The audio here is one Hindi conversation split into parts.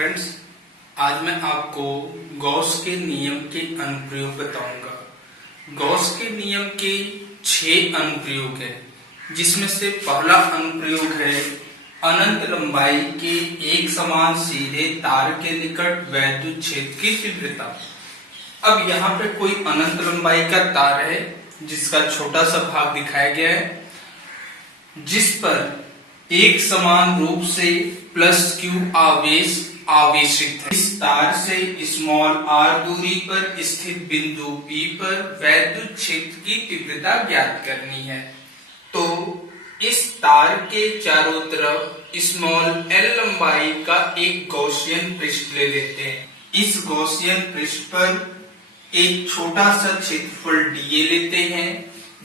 फ्रेंड्स, आज मैं आपको गॉस के नियम के अनुप्रयोग बताऊंगा। गॉस के नियम के 6 अनुप्रयोग है, जिसमें से पहला अनुप्रयोग है अनंत लंबाई के एक समान सीधे तार के निकट वैद्युत क्षेत्र की तीव्रता। अब यहाँ पे कोई अनंत लंबाई का तार है जिसका छोटा सा भाग दिखाया गया है, जिस पर एक समान रूप से प्लस क्यू आवेश आवेशित है। इस तार से स्मॉल r दूरी पर स्थित बिंदु P पर वैद्युत क्षेत्र की तीव्रता ज्ञात करनी है। तो इस तार के चारों तरफ स्मॉल l लंबाई का एक गॉसियन पृष्ठ ले लेते हैं। इस गॉसियन पृष्ठ पर एक छोटा सा क्षेत्रफल dA लेते हैं,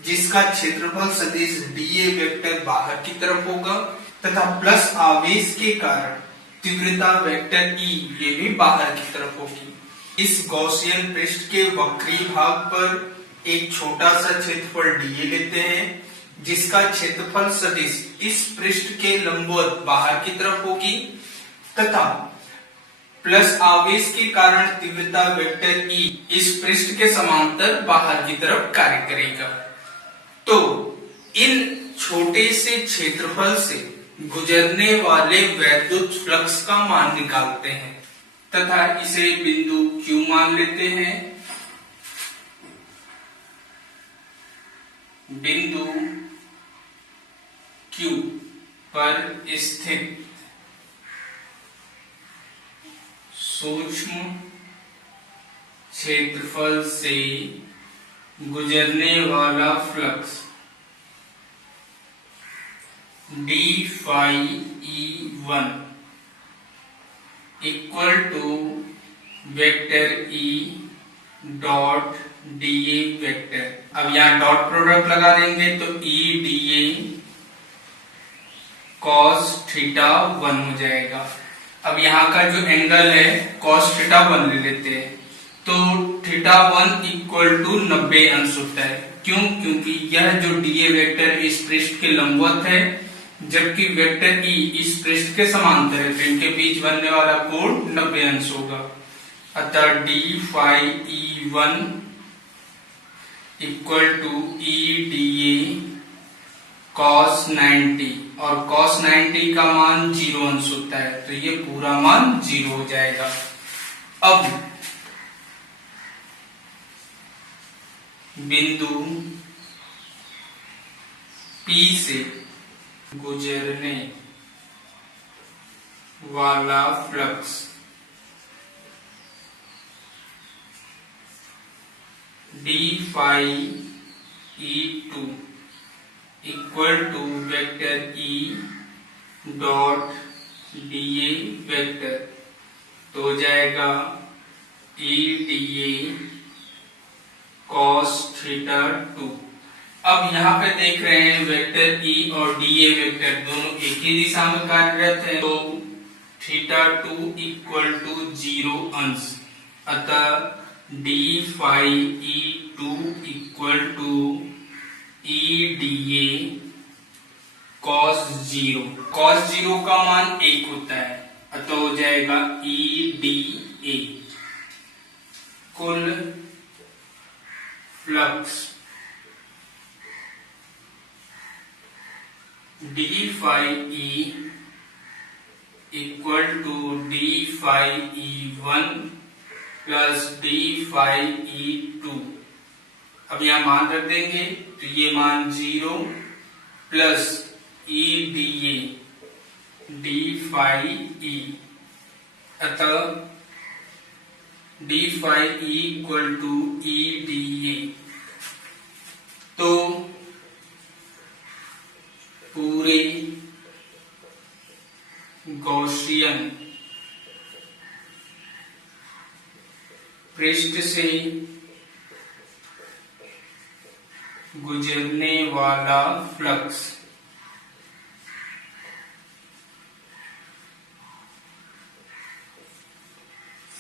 जिसका क्षेत्रफल सदिश dA वेक्टर बाहर की तरफ होगा तथा प्लस आवेश के कारण तीव्रता वेक्टर E ये भी बाहर की तरफ होगी। इस गॉसियन पृष्ठ के वक्री भाग पर एक छोटा सा क्षेत्रफल dA लेते हैं, जिसका क्षेत्रफल सदिश इस पृष्ठ के लंबवत बाहर की तरफ होगी तथा प्लस आवेश के कारण तीव्रता वेक्टर E इस पृष्ठ के समांतर बाहर की तरफ कार्य करेगा। तो इन छोटे से क्षेत्रफल से गुजरने वाले वैद्युत फ्लक्स का मान निकालते हैं तथा इसे बिंदु Q मान लेते हैं। बिंदु Q पर स्थित सूक्ष्म क्षेत्रफल से गुजरने वाला flux d phi E1 equal to vector E dot dA vector. अब यहाँ डॉट प्रोडक्ट लगा देंगे तो E dA cos थीटा 1 हो जाएगा। अब यहाँ का जो एंगल है cos थीटा 1 ले लेते हैं, तो थीटा 1 इक्वल टू 90 अंश होता है। क्यों? क्योंकि यह जो dA वेक्टर इस पृष्ठ के लंबवत है, जबकि वेक्टर E इस पृष्ठ के समांतर है, तो इनके बीच बनने वाला कोण 90 अंश होगा। अतः d phi E1 equal to E dA cos 90, और cos 90 का मान 0 अंश होता है, तो ये पूरा मान 0 हो जाएगा। अब बिंदु P से गुजरने वाला flux d phi E2 equal to vector E dot dA vector, तो हो जाएगा E dA cos थीटा 2। अब यहाँ पे देख रहे हैं वेक्टर E और dA वेक्टर दोनों एक ही दिशा में कार्यरत है, तो थीटा 2 इक्वल टू 0 अंश। अतः d phi E2 equal to E dA cos 0। cos 0 का मान 1 होता है, अतः हो जाएगा E dA। कुल flux d phi E equal to d phi E1 plus d phi E2। अब यहाँ मान रख देंगे तो ये मान 0 plus E dA d phi E, अतः d phi E equal to E dA। तो पूरे गॉसियन पृष्ठ से गुजरने वाला फ्लक्स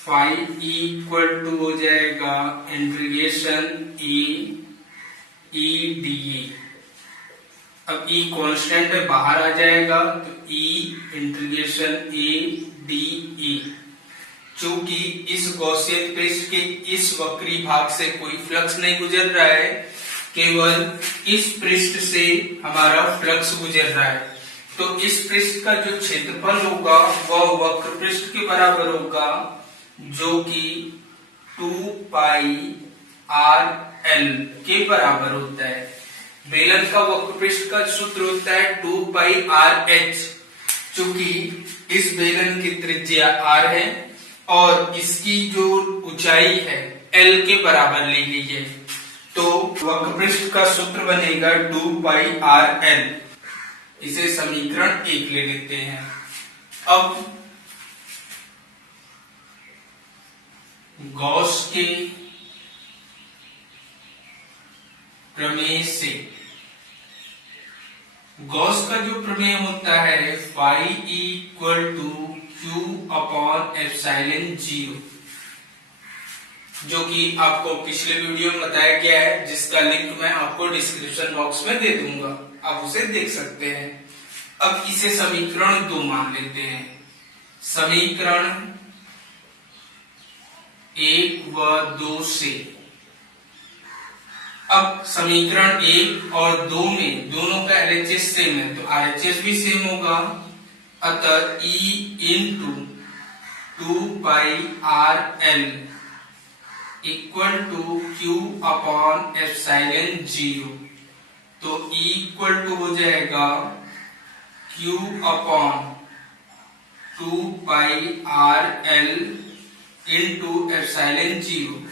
phi इक्वल टू हो जाएगा इंटीग्रेशन E dA। अब E कांस्टेंट है, बाहर आ जाएगा, तो E integration A d A चूंकि इस गॉसियन पृष्ठ के इस वक्री भाग से कोई फ्लक्स नहीं गुजर रहा है, केवल इस पृष्ठ से हमारा फ्लक्स गुजर रहा है, तो इस पृष्ठ का जो क्षेत्रफल होगा वह वक्र पृष्ठ के बराबर होगा, जो कि 2 पाई आर एल के बराबर होता है। बेलन का वक्र पृष्ठ का सूत्र होता है 2 पाई आर एच। चूंकि इस बेलन की त्रिज्या r है और इसकी जो ऊंचाई है l के बराबर ली गई है, तो वक्र पृष्ठ का सूत्र बनेगा 2 पाई आर एल। इसे समीकरण 1 ले लेते हैं। अब गॉस के प्रमेय से, गॉस का जो प्रमेय होता है phi equal to Q upon epsilon zero, जो कि आपको पिछले वीडियो में बताया गया है, जिसका लिंक मैं आपको डिस्क्रिप्शन बॉक्स में दे दूंगा, आप उसे देख सकते हैं। अब इसे समीकरण 2 मान लेते हैं। समीकरण 1 व 2 से, अब समीकरण 1 और 2 में दोनों का LHS सेम है, तो RHS भी सेम होगा। अतः E into 2 pi R L equal to Q upon epsilon zero, तो E इक्वल टू हो जाएगा Q upon 2 pi R L into epsilon zero.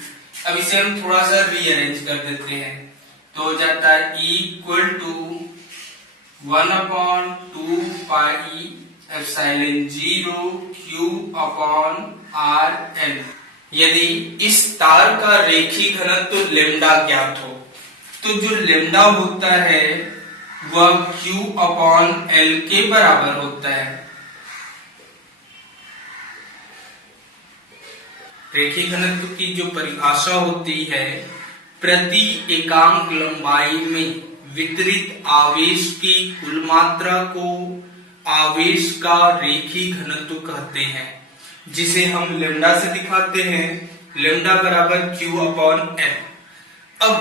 अब इसे हम थोड़ा सा रीअरेंज कर देते हैं, तो हो जाता है E equal to 1 upon 2 pi epsilon zero Q upon R L. यदि इस तार का रेखी घनत्व तो लेमडा ज्ञात हो, तो जो लेमडा होता है वह Q अपॉन एल के बराबर होता है। रेखी घनत्व की जो परिभाषा होती है, प्रति एकांक लंबाई में वितरित आवेश की कुल मात्रा को आवेश का रेखी घनत्व कहते हैं, जिसे हम लेमडा से दिखाते हैं, लेमडा बराबर Q अपॉन एल। अब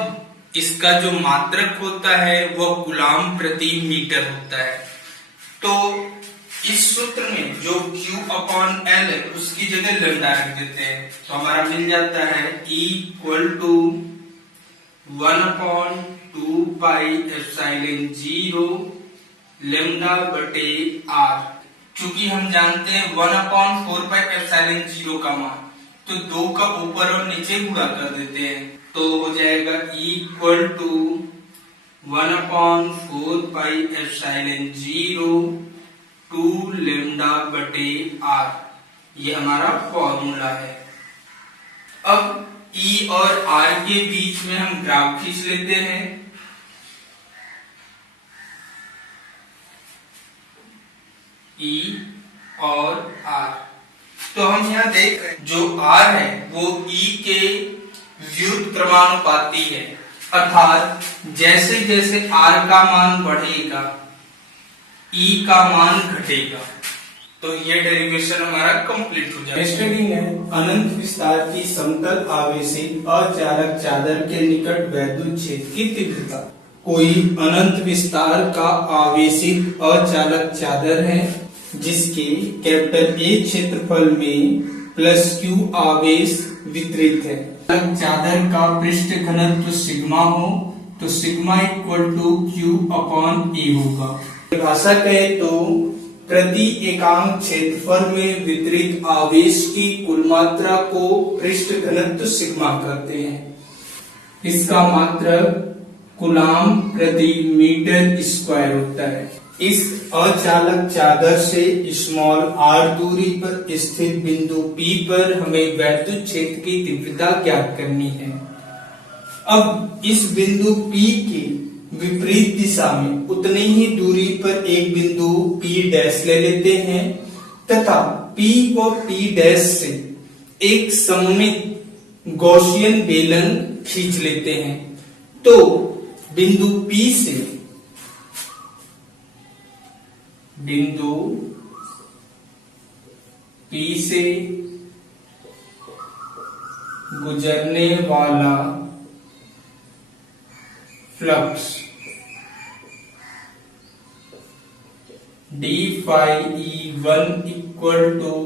इसका जो मात्रक होता है वह कूलम प्रति मीटर होता है, तो इस सूत्र में जो Q अपॉन एल है उसकी जगह लेमडा रख देते हैं, तो हमारा मिल जाता है E equal to 1 upon 2 pi epsilon zero lambda बटे आर। चूंकि हम जानते हैं 1 अपॉन 4 पाई एप्सिलॉन जीरो का मान, तो 2 का ऊपर और नीचे गुणा कर देते हैं, तो हो जाएगा E equal to 1 upon 4 pi epsilon zero 2 lambda बटे आर। ये हमारा फॉर्मूला है। अब E और R के बीच में हम ग्राफ खींच लेते हैं। E और R, तो हम यहाँ देख रहे हैं जो R है वो E के व्युत्क्रमानुपाती है, अर्थात जैसे जैसे R का मान बढ़ेगा E का मान घटेगा। तो ये डेरिवेशन हमारा कंप्लीट हो जाएगा। स्टडी में अनंत विस्तार की समतल आवेशित अचालक चादर के निकट वैद्युत क्षेत्र की तीव्रता। कोई अनंत विस्तार का आवेशित अचालक चादर है जिसके कैपिटल A क्षेत्रफल में प्लस Q आवेश वितरित है। चादर का पृष्ठ घनत्व सिग्मा हो तो sigma equal to Q upon A होगा। परिभाषा कहे तो प्रति एकांक क्षेत्रफल में वितरित आवेश की कुल मात्रा को पृष्ठ घनत्व सिग्मा कहते हैं। इसका मात्रक कूलम प्रति मीटर स्क्वायर होता है। इस अचालक चादर से स्मॉल r दूरी पर स्थित बिंदु P पर हमें वैद्युत क्षेत्र की तीव्रता ज्ञात करनी है। अब इस बिंदु P के विपरीत दिशा में उतनी ही दूरी पर एक बिंदु P डैश ले लेते हैं तथा P व P डैश से एक सममित गॉसियन बेलन खींच लेते हैं। तो बिंदु P से गुजरने वाला flux D phi E1 equal to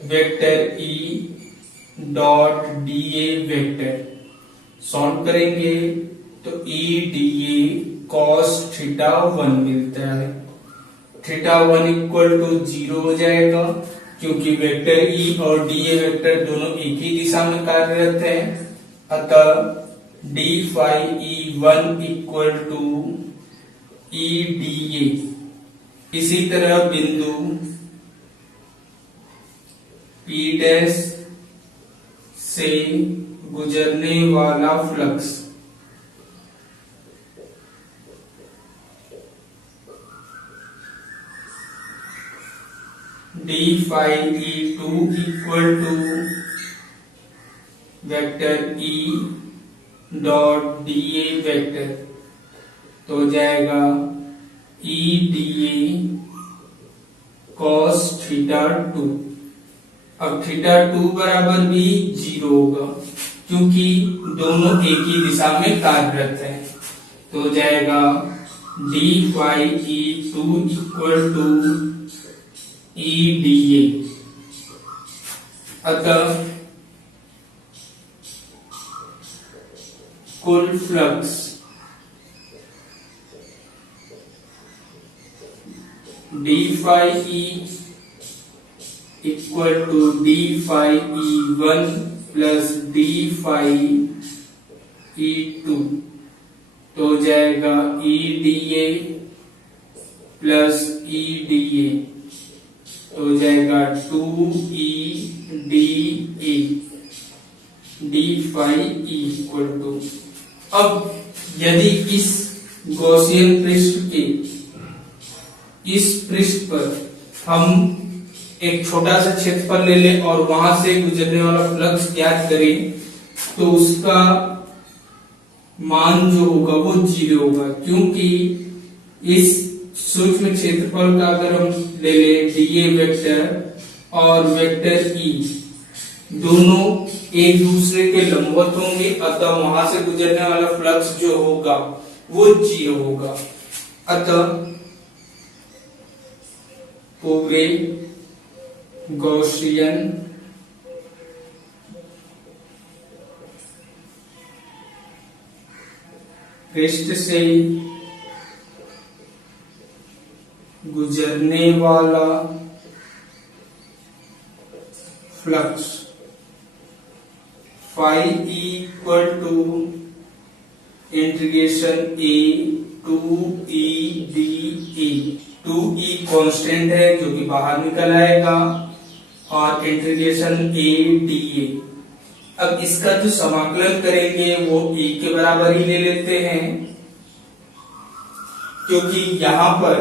vector E dot DA vector. Solve करेंगे तो E DA cos θ1 मिलता है। θ1 इक्वल टू 0 हो जाएगा क्योंकि वेक्टर E और DA वेक्टर दोनों एक ही दिशा में कार्यरत हैं। अतः d phi E1 equal to E DA। इसी तरह बिंदु P डैश से गुजरने वाला flux d phi E2 equal to vector E dot DA vector. तो हो जाएगा E DA cos θ2। अब θ2 बराबर भी 0 होगा क्योंकि दोनों एक ही दिशा में कार्यरत हैं। तो हो जाएगा d phi E2 equal to E DA। अतः कुल flux d phi E equal to d phi E1 plus d phi E2। तो हो जाएगा E DA plus E DA। तो हो जाएगा 2E DA d phi E equal to. अब यदि इस गॉसियन पृष्ठ के इस पृष्ठ पर हम एक छोटा सा क्षेत्रफल ले लें और वहां से गुजरने वाला फ्लक्स ज्ञात करें तो उसका मान जो होगा वो 0 होगा क्योंकि इस सूक्ष्म क्षेत्रफल का अगर हम ले लें DA वेक्टर और वेक्टर E दोनों एक दूसरे के लंबवत होंगे। अतः वहां से गुजरने वाला फ्लक्स जो होगा वो 0 होगा। अतः पूरे गॉसियन पृष्ठ से गुजरने वाला फ्लक्स phi E equal to integration A to E DA। 2E constant है जो कि बाहर निकल आएगा और इंटीग्रेशन A DA। अब इसका जो समाकलन करेंगे वो A के बराबर ही ले लेते हैं क्योंकि यहाँ पर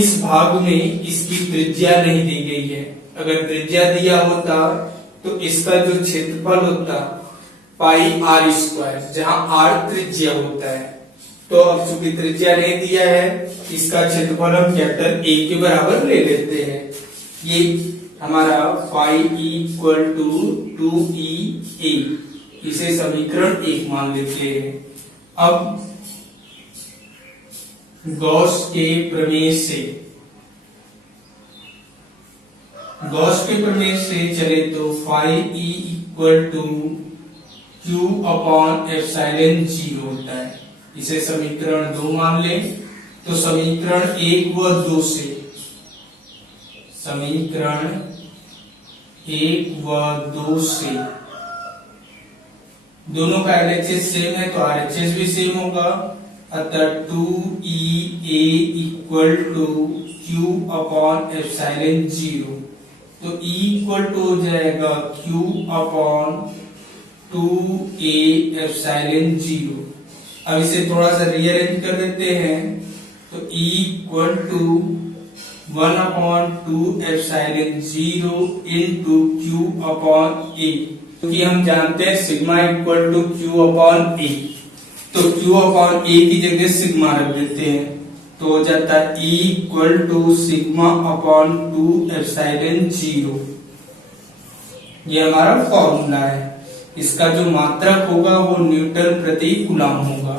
इस भाग में इसकी त्रिज्या नहीं दी गई है। अगर त्रिज्या दिया होता तो इसका जो क्षेत्रफल होता पाई R स्क्वायर, जहां R त्रिज्या होता है। तो अब चूंकि त्रिज्या नहीं दिया है इसका क्षेत्रफल हम कैपिटल A के बराबर ले लेते हैं। ये हमारा phi E equal to 2EA। इसे समीकरण 1 मान लेते हैं। अब गॉस के प्रमेय से चले तो phi E equal to Q upon epsilon 0 होता है। इसे समीकरण 2 मान ले तो समीकरण 1 व 2 से दोनों का LHS सेम है तो RHS भी सेम होगा। अतः 2EA equal to Q upon epsilon 0। तो E इक्वल टू हो जाएगा Q अपॉन 2A एप्सिलॉन 0। अब इसे थोड़ा सा रीअरेंज कर देते हैं तो E equal to 1 upon 2 epsilon 0 into Q upon A, क्योंकि हम जानते हैं sigma equal to Q upon A। तो Q अपॉन A की जगह सिग्मा रख देते हैं तो हो जाता है E equal to sigma upon 2 epsilon 0। ये हमारा फॉर्मूला है। इसका जो मात्रक होगा वो न्यूटन प्रति कूलम होगा।